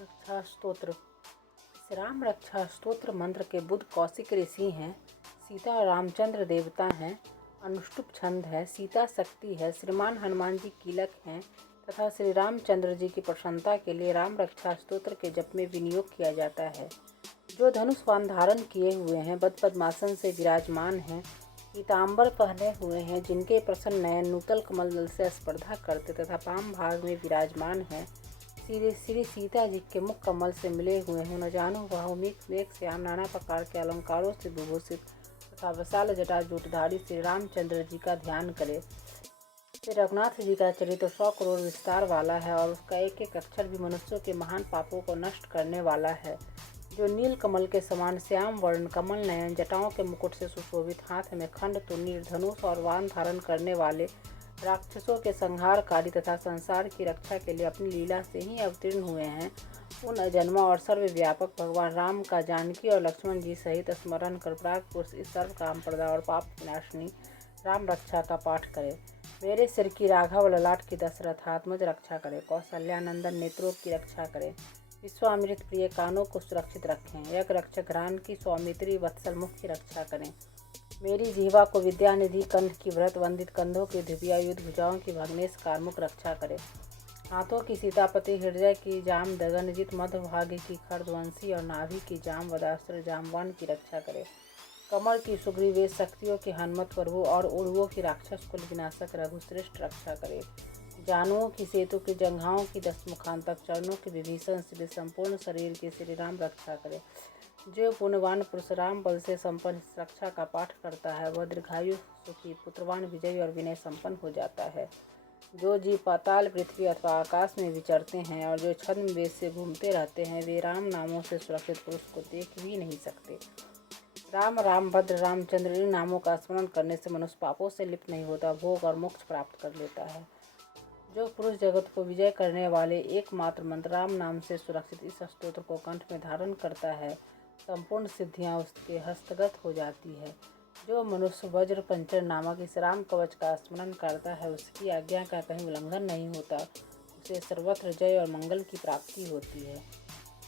रक्षा स्तोत्र। श्री राम रक्षा स्तोत्र मंत्र के बुद्ध कौशिक ऋषि हैं, सीता और रामचंद्र देवता हैं, अनुष्टुप छंद है, सीता शक्ति है, श्रीमान हनुमान जी कीलक हैं तथा श्री रामचंद्र जी की प्रसन्नता के लिए राम रक्षा स्तोत्र के जप में विनियोग किया जाता है। जो धनुष बाण धारण किए हुए हैं, बद पद्मासन से विराजमान हैं, पीताम्बर पहने हुए हैं, जिनके प्रसन्न नयन नूतल कमल दल से स्पर्धा करते तथा वाम भाग में विराजमान हैं, श्री सीता जी के मुख कमल से मिले हुए हैं, न जानो बाहुमिक वेग श्याम नाना प्रकार के अलंकारों से विभूषित तथा विशाल जटा जूटधारी श्री रामचंद्र जी का ध्यान करें। श्री रघुनाथ जी का चरित्र 100 करोड़ विस्तार वाला है और उसका एक एक अक्षर भी मनुष्यों के महान पापों को नष्ट करने वाला है। जो नील कमल के समान श्याम वर्ण कमल नयन जटाओं के मुकुट से सुशोभित, हाथ में खंड तुनीर धनुष और वाण धारण करने वाले, राक्षसों के संहारकारी तथा संसार की रक्षा के लिए अपनी लीला से ही अवतीर्ण हुए हैं, उन अजन्मा और सर्वव्यापक भगवान राम का जानकी और लक्ष्मण जी सहित स्मरण कर प्राग पुरुष इस सर्व काम प्रदा और पाप विनाशनी राम रक्षा का पाठ करें। मेरे सिर की राघव ललाट की दशरथ आत्मज रक्षा करें, कौशल्यानंदन नेत्रों की रक्षा करें, विश्वामित्र प्रिय कानों को सुरक्षित रखें, यज्ञ रक्षक रान की सौमित्री वत्सल मुख की रक्षा करें। मेरी जीवा को विद्यानिधि कंठ की व्रत वंदित कंधों की धिव्या युद्ध भुजाओं की भग्नेश कारमुख रक्षा करे, हाथों की सीतापति हृदय की जाम दगनजित मध्यभाग्य की खरध्वंसी और नाभि की जाम वदास्त्र जामवान की रक्षा करे, कमर की सुग्रीवेश शक्तियों की हनुमत प्रभु और उर्वों की राक्षस कुल विनाशक रघुश्रेष्ठ रक्षा करे, जानुओं की सेतु की जंघाओं की दशमुखांतक चरणों के विभीषण से संपूर्ण शरीर की श्री राम रक्षा करे। जो पुण्यवान पुरुष राम बल से संपन्न इस रक्षा का पाठ करता है, वह दीर्घायु सुखी पुत्रवान विजयी और विनय संपन्न हो जाता है। जो जीव पाताल पृथ्वी अथवा आकाश में विचरते हैं और जो छद्म वेश से घूमते रहते हैं, वे राम नामों से सुरक्षित पुरुष को देख भी नहीं सकते। राम राम भद्र रामचंद्र इन नामों का स्मरण करने से मनुष्य पापों से लिप्त नहीं होता, भोग और मोक्ष प्राप्त कर लेता है। जो पुरुष जगत को विजय करने वाले एकमात्र मंत्र राम नाम से सुरक्षित इस स्तोत्र को कंठ में धारण करता है, संपूर्ण सिद्धियां उसके हस्तगत हो जाती है। जो मनुष्य वज्र पंचर नामक इस राम कवच का स्मरण करता है, उसकी आज्ञा का कहीं उल्लंघन नहीं होता, उसे सर्वत्र जय और मंगल की प्राप्ति होती है।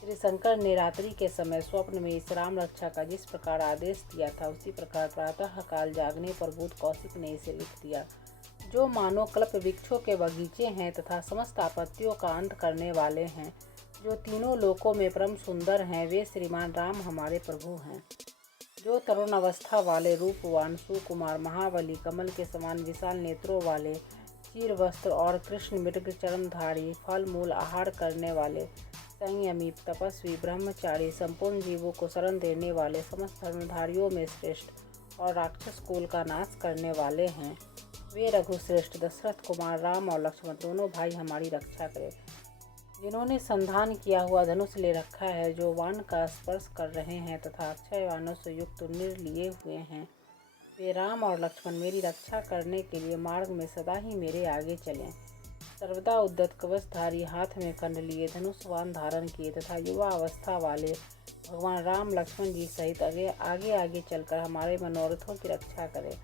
श्री शंकर ने रात्रि के समय स्वप्न में इस राम रक्षा का जिस प्रकार आदेश दिया था, उसी प्रकार प्रातः काल जागने पर बुद्ध कौशिक ने इसे लिख दिया। जो मानो कल्प वृक्षों के बगीचे हैं तथा समस्त आपत्तियों का अंत करने वाले हैं, जो तीनों लोकों में परम सुंदर हैं, वे श्रीमान राम हमारे प्रभु हैं। जो तरुण अवस्था वाले रूपवान सुकुमार महाबली कमल के समान विशाल नेत्रों वाले, चीर वस्त्र और कृष्ण मृग चरणधारी, फल मूल आहार करने वाले, संयमी तपस्वी ब्रह्मचारी, संपूर्ण जीवों को शरण देने वाले, समस्त धर्मधारियों में श्रेष्ठ और राक्षस कुल का नाश करने वाले हैं, वे रघुश्रेष्ठ दशरथ कुमार राम और लक्ष्मण दोनों भाई हमारी रक्षा करें। जिन्होंने संधान किया हुआ धनुष ले रखा है, जो वाण का स्पर्श कर रहे हैं तथा अक्षय वाणों से युक्त निर लिए हुए हैं, वे राम और लक्ष्मण मेरी रक्षा करने के लिए मार्ग में सदा ही मेरे आगे चलें। सर्वदा उद्यत कवचधारी, हाथ में खंड लिए धनुष वाण धारण किए तथा युवा अवस्था वाले भगवान राम लक्ष्मण जी सहित आगे आगे चलकर हमारे मनोरथों की रक्षा करें।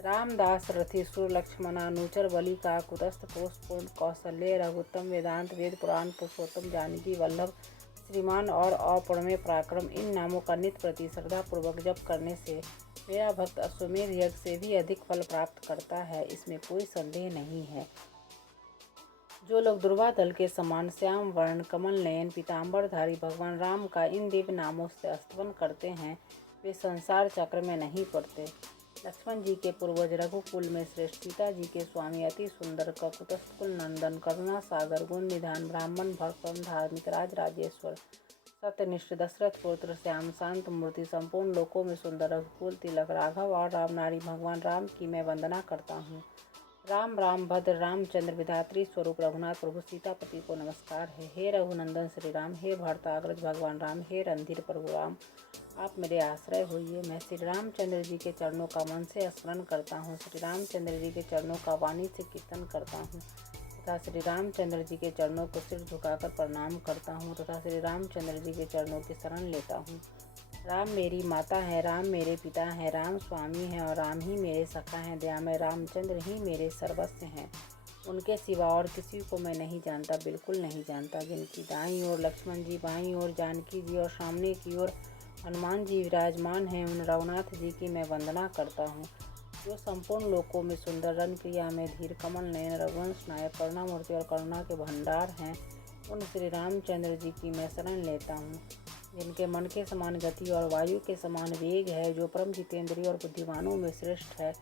रामदास रथी सुर लक्ष्मणानुचर बलि का कुतस्थ कोषपूर्ण कौशल्य रघुत्तम वेदांत वेद पुराण पुरुषोत्तम जानकी वल्लभ श्रीमान और अपरमेय पराक्रम, इन नामों का नित्य प्रति श्रद्धा पूर्वक जप करने से मेरा भक्त अश्वमेध यज्ञ से भी अधिक फल प्राप्त करता है, इसमें कोई संदेह नहीं है। जो लोग दुर्वा दल के समान श्याम वर्ण कमल नयन पीताम्बरधारी भगवान राम का इन दिव्य नामों से स्तवन करते हैं, वे संसार चक्र में नहीं पड़ते। लक्ष्मण जी के पूर्वज रघुकुल में श्रेष्ठ, सीता जी के स्वामी अति सुंदर ककुतस्थकुल नंदन, करुणा सागर गुण निधान ब्राह्मण भक्त धार्मिक राज राजेश्वर, सत्यनिष्ठ दशरथ पुत्र श्याम शांत मूर्ति, संपूर्ण लोकों में सुंदर रघुकुल तिलक राघव और राम नारी भगवान राम की मैं वंदना करता हूँ। राम राम भद्र रामचंद्र विधात्री स्वरूप रघुनाथ प्रभु सीतापति को नमस्कार है। हे रघुनंदन श्री राम, हे भरताग्रज भगवान राम, हे रणधीर प्रभु राम, आप मेरे आश्रय होइए। मैं श्री रामचंद्र जी के चरणों का मन से स्मरण करता हूँ, श्री रामचंद्र जी के चरणों का वाणी से कीर्तन करता हूँ तथा श्री रामचंद्र जी के चरणों को सिर झुकाकर प्रणाम करता हूँ तथा श्री रामचंद्र जी के चरणों की शरण लेता हूँ। राम मेरी माता है, राम मेरे पिता हैं, राम स्वामी हैं और राम ही मेरे सखा हैं, दयामय रामचंद्र ही मेरे सर्वस्व हैं। उनके सिवा और किसी को मैं नहीं जानता, बिल्कुल नहीं जानता। जिनकी दाईं ओर लक्ष्मण जी, बाईं ओर जानकी जी और सामने की ओर हनुमान जी विराजमान हैं, उन रघुनाथ जी की मैं वंदना करता हूँ, जो संपूर्ण लोकों में सुंदर, रन क्रिया में धीर, कमल नयन, रघुवंश नायक, करुणामूर्ति और करुणा के भंडार हैं, उन श्री रामचंद्र जी की मैं शरण लेता हूँ। जिनके मन के समान गति और वायु के समान वेग है, जो परम जितेंद्रिय और बुद्धिमानों में श्रेष्ठ है,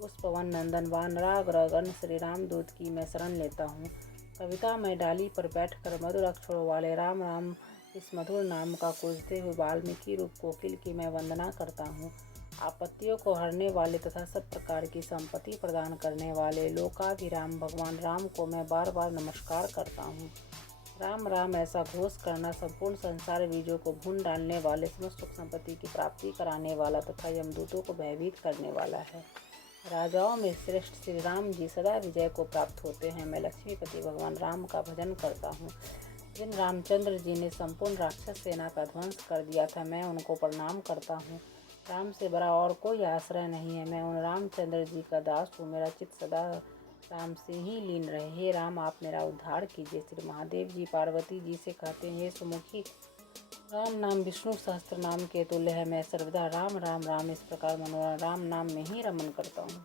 उस पवन नंदन वानराग्रगण श्री रामदूत की मैं शरण लेता हूँ। कविता में डाली पर बैठकर मधुर अक्षरों वाले राम राम इस मधुर नाम का पूजते हुए वाल्मीकि रूप कोकिल की मैं वंदना करता हूँ। आपत्तियों को हरने वाले तथा सब प्रकार की संपत्ति प्रदान करने वाले लोकाभिराम भगवान राम को मैं बार बार नमस्कार करता हूँ। राम राम ऐसा घोष करना संपूर्ण संसार बीजों को भून डालने वाले, समस्त सुख संपत्ति की प्राप्ति कराने वाला तथा यमदूतों को भयभीत करने वाला है। राजाओं में श्रेष्ठ श्री राम जी सदा विजय को प्राप्त होते हैं। मैं लक्ष्मीपति भगवान राम का भजन करता हूँ। जिन रामचंद्र जी ने संपूर्ण राक्षस सेना का ध्वंस कर दिया था, मैं उनको प्रणाम करता हूँ। राम से बड़ा और कोई आश्रय नहीं है। मैं उन रामचंद्र जी का दास हूँ। मेरा चित्त सदा राम से ही लीन रहे। हे राम, आप मेरा उद्धार कीजिए। श्री महादेव जी पार्वती जी से कहते हैं, हे सुमुखी, राम नाम विष्णु सहस्त्र नाम के तुल्य है। मैं सर्वदा राम राम राम इस प्रकार मनोरम राम नाम में ही रमन करता हूँ।